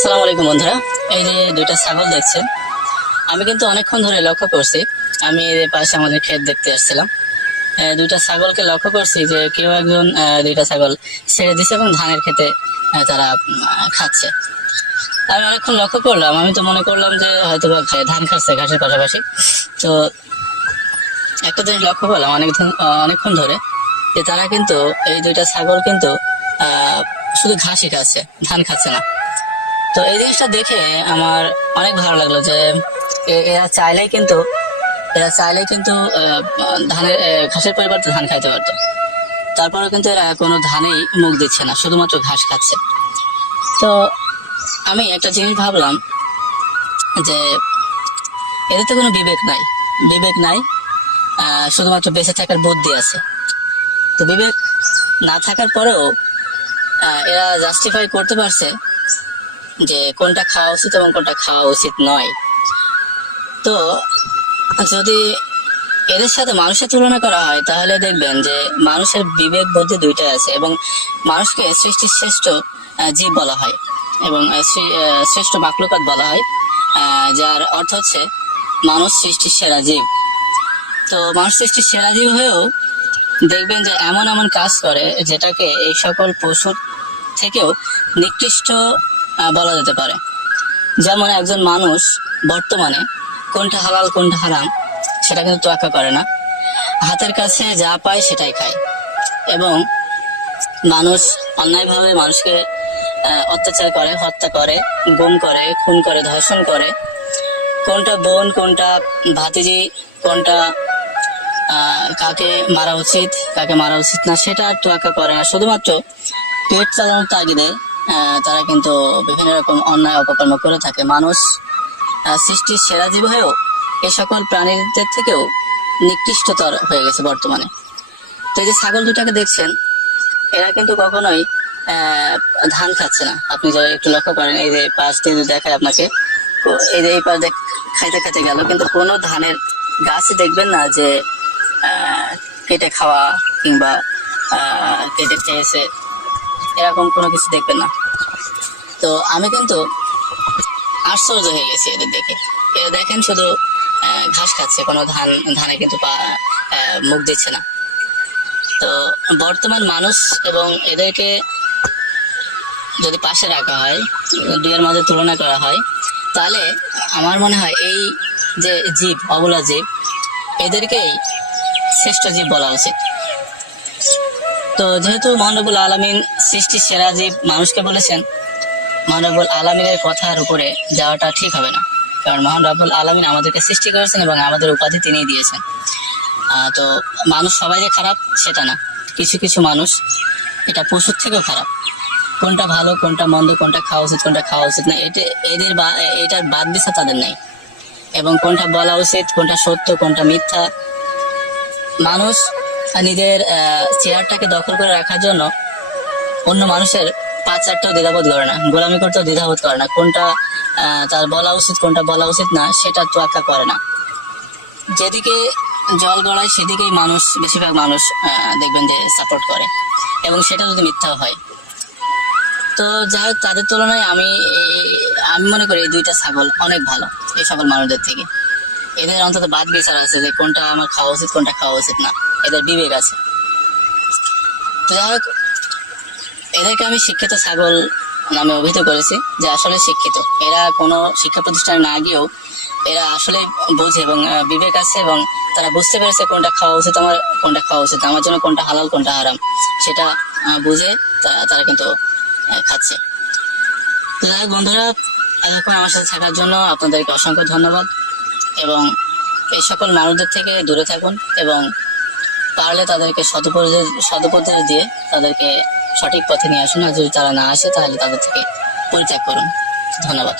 আসসালামু আলাইকুম বন্ধুরা। এই যে দুইটা ছাগল দেখছেন আমি কিন্তু অনেকক্ষণ ধরে লক্ষ্য করছি। আমি যে পাশে আমাদের ক্ষেত দেখতে আসছিলাম। দুইটা ছাগলকে লক্ষ্য করছি যে কেউ একজন দুইটা ছাগল ছেড়ে দিছে এবং ধানের খেতে তারা খাচ্ছে। আমি অনেকক্ষণ লক্ষ্য করলাম। আমি তো মনে করলাম যে হয়তো ধান খাচ্ছে ঘাসের পাশাপাশি। তো একটা জিনিস লক্ষ্য করলাম অনেক অনেকক্ষণ ধরে যে তারা কিন্তু, এই দুইটা ছাগল কিন্তু শুধু ঘাসই খাচ্ছে, ধান খাচ্ছে না। তো এই জিনিসটা দেখে আমার অনেক ভালো লাগল যে এরা চাইলেই কিন্তু, এরা চাইলেই কিন্তু ধানের ঘাসের পরিবর্তে ধান খাইতে পারতো। তারপরে কিন্তু এরা কোনো ধানেই মুখ দিচ্ছে না, শুধুমাত্র ঘাস খাচ্ছে। তো আমি একটা জিনিস ভাবলাম যে এদের তো কোনো বিবেক নাই বিবেক নাই শুধুমাত্র বেঁচে থাকার বুদ্ধি আছে। তো বিবেক না থাকার পরেও এরা জাস্টিফাই করতে পারছে যে কোনটা খাওয়া উচিত এবং কোনটা খাওয়া উচিত নয়। তো যদি এদের সাথে মানুষের তুলনা করা হয়, তাহলে দেখবেন যে মানুষের বিবেক বুদ্ধি দুইটাই আছে এবং মানুষকে সৃষ্টির শ্রেষ্ঠ জীব বলা হয় এবং শ্রেষ্ঠ মাকলুকাত বলা হয় যার অর্থ হচ্ছে মানুষ সৃষ্টির সেরা জীব। তো মানুষ সৃষ্টির সেরা জীব হয়েও দেখবেন যে এমন এমন কাজ করে যেটাকে এই সকল পশুর থেকেও নিকৃষ্ট বলা যেতে পারে। যেমন একজন মানুষ বর্তমানে কোনটা হালাল, কোনটা হারাম, সেটা কিন্তু তোয়াক্কা করে না। হাতের কাছে যা পায় সেটাই খায়। এবং মানুষ অন্যায়ভাবে মানুষকে অত্যাচার করে, হত্যা করে, গুম করে, খুন করে, ধর্ষণ করে। কোনটা বোন, কোনটা ভাতিজি, কোনটা কাকে মারা উচিত, কাকে মারা উচিত না, সেটা আর তোয়াক্কা করে না। শুধুমাত্র পেট চালানোর তাগিদে তারা কিন্তু বিভিন্ন রকম অন্যায় অপকর্ম করে থাকে। মানুষ সৃষ্টির সেরা জীব হয়েও এ সকল প্রাণীদের থেকেও নিকৃষ্টতর হয়ে গেছে বর্তমানে। তো এই যে ছাগল দুটাকে দেখছেন, এরা কিন্তু কখনোই ধান খাচ্ছে না। আপনি যদি একটু লক্ষ্য করেন, এই যে পাশ দিয়ে দেখায় আপনাকে এই যে এই পাশ খাইতে খাইতে গেল, কিন্তু কোনো ধানের গাছই দেখবেন না যে কেটে খাওয়া কিংবা কেটে খেয়েছে। এরকম কোনো কিছু দেখবেন না। তো আমি কিন্তু আশ্চর্য হয়ে গেছি এদের দেখে। এরা দেখেন শুধু ঘাস খাচ্ছে, কোনো ধান, ধানে কিন্তু পা- মুখ দিচ্ছে না। তো বর্তমান মানুষ এবং এদেরকে যদি পাশে রাখা হয়, দুইয়ের মাঝে তুলনা করা হয়, তাহলে আমার মনে হয় এই যে জীব, অবলা জীব, এদেরকেই শ্রেষ্ঠ জীব বলা উচিত। তো যেহেতু মহানবুল আলমিন সৃষ্টি সেরা জীব মানুষকে বলেছেন, মহানবুল আলমিনের কথার উপরে যাওয়াটা ঠিক হবে না। কারণ মহান রাব্বুল আলমিন আমাদেরকে সৃষ্টি করেছেন এবং আমাদের উপাধি তিনি দিয়েছেন। তো মানুষ সবাই যে খারাপ, সেটা না। কিছু কিছু মানুষ এটা পশুর থেকেও খারাপ। কোনটা ভালো, কোনটা মন্দ, কোনটা খাওয়া উচিত, কোনটা খাওয়া উচিত না, এটা, এদের বা, এটার বাদ দিশা তাদের নাই। এবং কোনটা বলা উচিত, কোনটা সত্য, কোনটা মিথ্যা। মানুষ নিজের চেয়ারটাকে দখল করে রাখার জন্য অন্য মানুষের পাঁচ চারটাও দ্বিধাবোধ করে না, গোলামি করতেও দ্বিধাবোধ করে না। কোনটা তার বলা উচিত, কোনটা বলা উচিত না, সেটা তোয়াক্কা করে না। যেদিকে জল গড়ায়, সেদিকেই মানুষ, বেশিরভাগ মানুষ দেখবেন যে সাপোর্ট করে। এবং সেটা যদি মিথ্যা হয়। তো যাই হোক, তাদের তুলনায় আমি আমি মনে করি এই দুইটা ছাগল অনেক ভালো, এই সকল মানুষদের থেকে। এদের অন্তত বাদ বিচার আছে যে কোনটা আমার খাওয়া উচিত, কোনটা খাওয়া উচিত না। এদের বিবেক আছে। তো যাই হোক, এদেরকে আমি শিক্ষিত ছাগল নামে অভিহিত করেছি, যে আসলে শিক্ষিত। এরা কোনো শিক্ষা প্রতিষ্ঠানে না গিয়েও এরা আসলে বোঝে এবং বিবেক আছে এবং তারা বুঝতে পেরেছে কোনটা খাওয়া উচিত আমার, কোনটা খাওয়া উচিত আমার জন্য কোনটা হালাল, কোনটা হারাম, সেটা বুঝে তারা কিন্তু খাচ্ছে। তো যাই বন্ধুরা, এতক্ষণ আমার সাথে থাকার জন্য আপনাদেরকে অসংখ্য ধন্যবাদ এবং এই সকল মানুষদের থেকে দূরে থাকুন এবং পারলে তাদেরকে সদুপদেশ দিয়ে তাদেরকে সঠিক পথে নিয়ে আসুন। আর যদি তারা না আসে, তাহলে তাদের থেকে পরিত্যাগ করুন। ধন্যবাদ।